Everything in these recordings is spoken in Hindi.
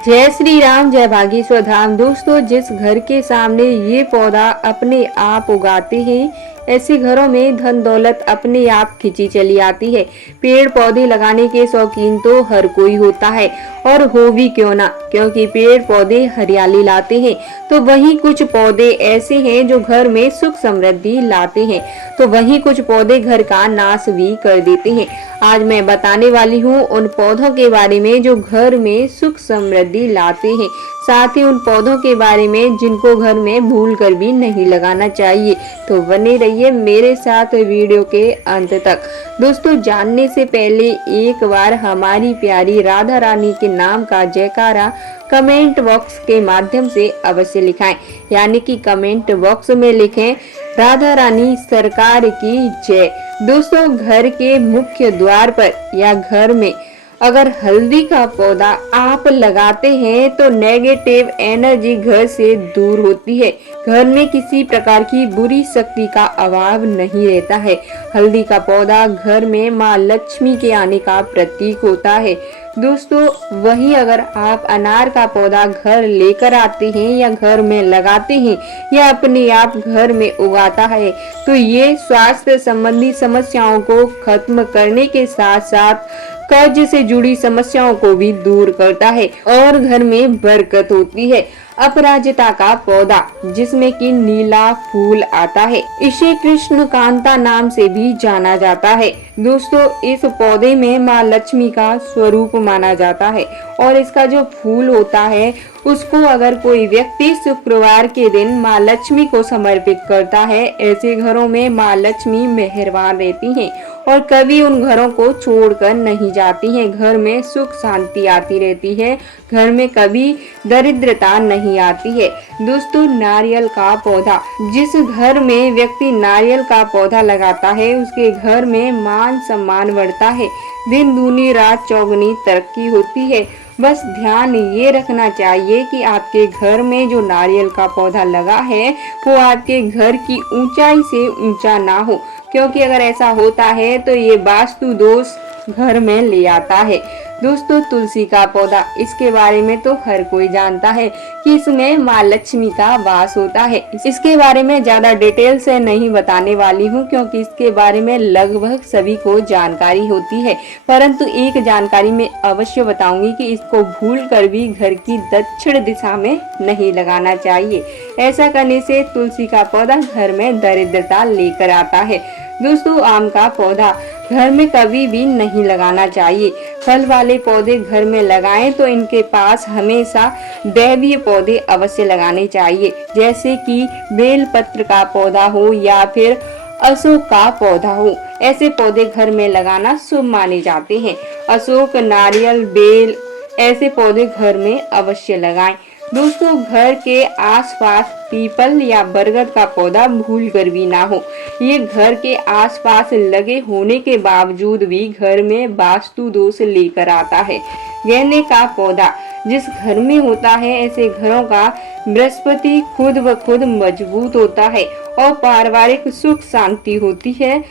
जय श्री राम, जय बागेश्वर धाम। दोस्तों, जिस घर के सामने ये पौधा अपने आप उगाते हैं, ऐसे घरों में धन दौलत अपने आप खिंची चली आती है। पेड़ पौधे लगाने के शौकीन तो हर कोई होता है, और हो भी क्यों ना, क्योंकि पेड़ पौधे हरियाली लाते हैं। तो वहीं कुछ पौधे ऐसे हैं जो घर में सुख समृद्धि लाते हैं, तो वहीं कुछ पौधे घर का नाश भी कर देते हैं। आज मैं बताने वाली हूँ उन पौधों के बारे में जो घर में सुख समृद्धि लाते हैं, साथ ही उन पौधों के बारे में जिनको घर में भूल कर भी नहीं लगाना चाहिए। तो बने रहिए मेरे साथ वीडियो के अंत तक। दोस्तों, जानने से पहले एक बार हमारी प्यारी राधा रानी के नाम का जयकारा कमेंट बॉक्स के माध्यम से अवश्य लिखाएं, यानी कि कमेंट बॉक्स में लिखें राधा रानी सरकार की जय। दोस्तों, घर के मुख्य द्वार पर या घर में अगर हल्दी का पौधा आप लगाते हैं तो नेगेटिव एनर्जी घर से दूर होती है। घर में किसी प्रकार की बुरी शक्ति का अभाव नहीं रहता है। हल्दी का पौधा घर में माँ लक्ष्मी के आने का प्रतीक होता है। दोस्तों, वहीं अगर आप अनार का पौधा घर लेकर आते हैं या घर में लगाते हैं या अपने आप घर में उगाता है, तो ये स्वास्थ्य संबंधी समस्याओं को खत्म करने के साथ साथ कर्ज से जुड़ी समस्याओं को भी दूर करता है और घर में बरकत होती है। अपराजिता का पौधा, जिसमें कि नीला फूल आता है, इसे कृष्ण कांता नाम से भी जाना जाता है। दोस्तों, इस पौधे में माँ लक्ष्मी का स्वरूप माना जाता है और इसका जो फूल होता है उसको अगर कोई व्यक्ति शुक्रवार के दिन माँ लक्ष्मी को समर्पित करता है, ऐसे घरों में माँ लक्ष्मी मेहरबान रहती हैं और कभी उन घरों को छोड़कर नहीं जाती हैं। घर में सुख शांति आती रहती है, घर में कभी दरिद्रता नहीं आती है। दोस्तों, नारियल का पौधा, जिस घर में व्यक्ति नारियल का पौधा लगाता है उसके घर में मान सम्मान बढ़ता है, दिन दूनी रात चौगुनी तरक्की होती है। बस ध्यान ये रखना चाहिए कि आपके घर में जो नारियल का पौधा लगा है वो आपके घर की ऊंचाई से ऊंचा ना हो, क्योंकि अगर ऐसा होता है तो ये वास्तु दोष घर में ले आता है। दोस्तों, तुलसी का पौधा, इसके बारे में तो हर कोई जानता है कि इसमें माँ लक्ष्मी का वास होता है। इसके बारे में ज्यादा डिटेल से नहीं बताने वाली हूँ, क्योंकि इसके बारे में लगभग सभी को जानकारी होती है, परंतु एक जानकारी मैं अवश्य बताऊंगी कि इसको भूल कर भी घर की दक्षिण दिशा में नहीं लगाना चाहिए। ऐसा करने से तुलसी का पौधा घर में दरिद्रता लेकर आता है। दोस्तों, आम का पौधा घर में कभी भी नहीं लगाना चाहिए। फल वाले पौधे घर में लगाएं तो इनके पास हमेशा दैवीय पौधे अवश्य लगाने चाहिए, जैसे कि बेल पत्र का पौधा हो या फिर अशोक का पौधा हो। ऐसे पौधे घर में लगाना शुभ माने जाते हैं। अशोक, नारियल, बेल ऐसे पौधे घर में अवश्य लगाएं। दोस्तों, घर के आसपास पीपल या बरगद का पौधा भूल कर भी ना हो। ये घर के आसपास लगे होने के बावजूद भी घर में वास्तु दोष लेकर आता है। गेंदे का पौधा जिस घर में होता है, ऐसे घरों का बृहस्पति खुद ब खुद मजबूत होता है और पारिवारिक सुख शांति होती है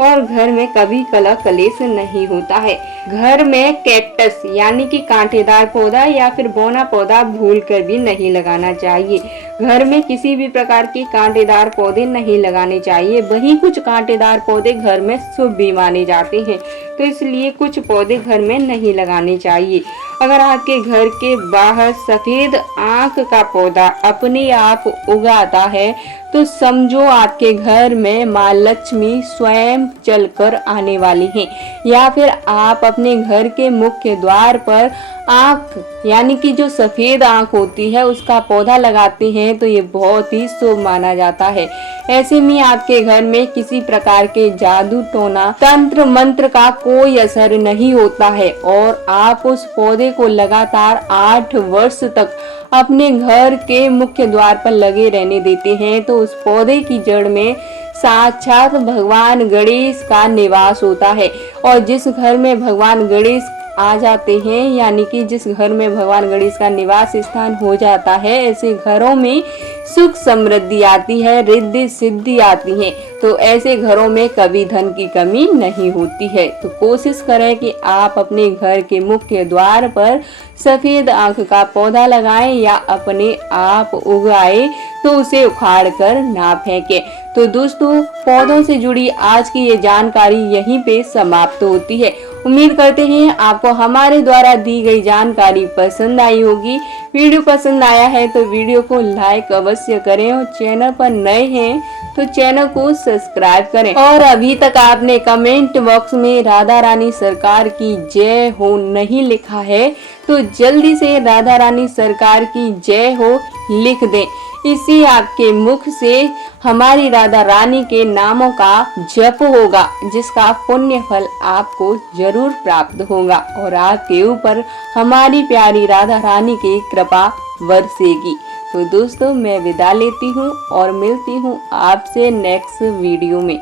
और घर में कभी कलह कलेश नहीं होता है। घर में कैक्टस यानी कि कांटेदार पौधा या फिर बौना पौधा भूल कर भी नहीं लगाना चाहिए। घर में किसी भी प्रकार के कांटेदार पौधे नहीं लगाने चाहिए। वहीं कुछ कांटेदार पौधे घर में शुभ भी माने जाते हैं, तो इसलिए कुछ पौधे घर में नहीं लगाने चाहिए। अगर आपके घर के बाहर सफेद आंख का पौधा अपने आप उगाता है तो समझो आपके घर में माँ लक्ष्मी स्वयं चलकर आने वाली हैं। या फिर आप अपने घर के मुख्य द्वार पर आंख यानी कि जो सफेद आंख होती है उसका पौधा लगाते हैं तो ये बहुत ही शुभ माना जाता है। ऐसे में आपके घर में किसी प्रकार के जादू टोना तंत्र मंत्र का कोई असर नहीं होता है और आप उस पौधे को लगातार 8 वर्ष तक अपने घर के मुख्य द्वार पर लगे रहने देते हैं, तो उस पौधे की जड़ में साक्षात भगवान गणेश का निवास होता है। और जिस घर में भगवान गणेश आ जाते हैं, यानी कि जिस घर में भगवान गणेश का निवास स्थान हो जाता है, ऐसे घरों में सुख समृद्धि आती है, रिद्धि सिद्धि आती है। तो ऐसे घरों में कभी धन की कमी नहीं होती है। तो कोशिश करें कि आप अपने घर के मुख्य द्वार पर सफेद आंख का पौधा लगाएं या अपने आप उगाएं, तो उसे उखाड़ कर ना फेंकें। तो दोस्तों, पौधों से जुड़ी आज की ये जानकारी यहीं पे समाप्त होती है। उम्मीद करते हैं आपको हमारे द्वारा दी गई जानकारी पसंद आई होगी। वीडियो पसंद आया है तो वीडियो को लाइक अवश्य करें और चैनल पर नए हैं तो चैनल को सब्सक्राइब करें। और अभी तक आपने कमेंट बॉक्स में राधा रानी सरकार की जय हो नहीं लिखा है तो जल्दी से राधा रानी सरकार की जय हो लिख दें। इसी आपके मुख से हमारी राधा रानी के नामों का जप होगा, जिसका पुण्य फल आपको जरूर प्राप्त होगा और आपके ऊपर हमारी प्यारी राधा रानी की कृपा बरसेगी। तो दोस्तों, मैं विदा लेती हूँ और मिलती हूँ आपसे नेक्स्ट वीडियो में।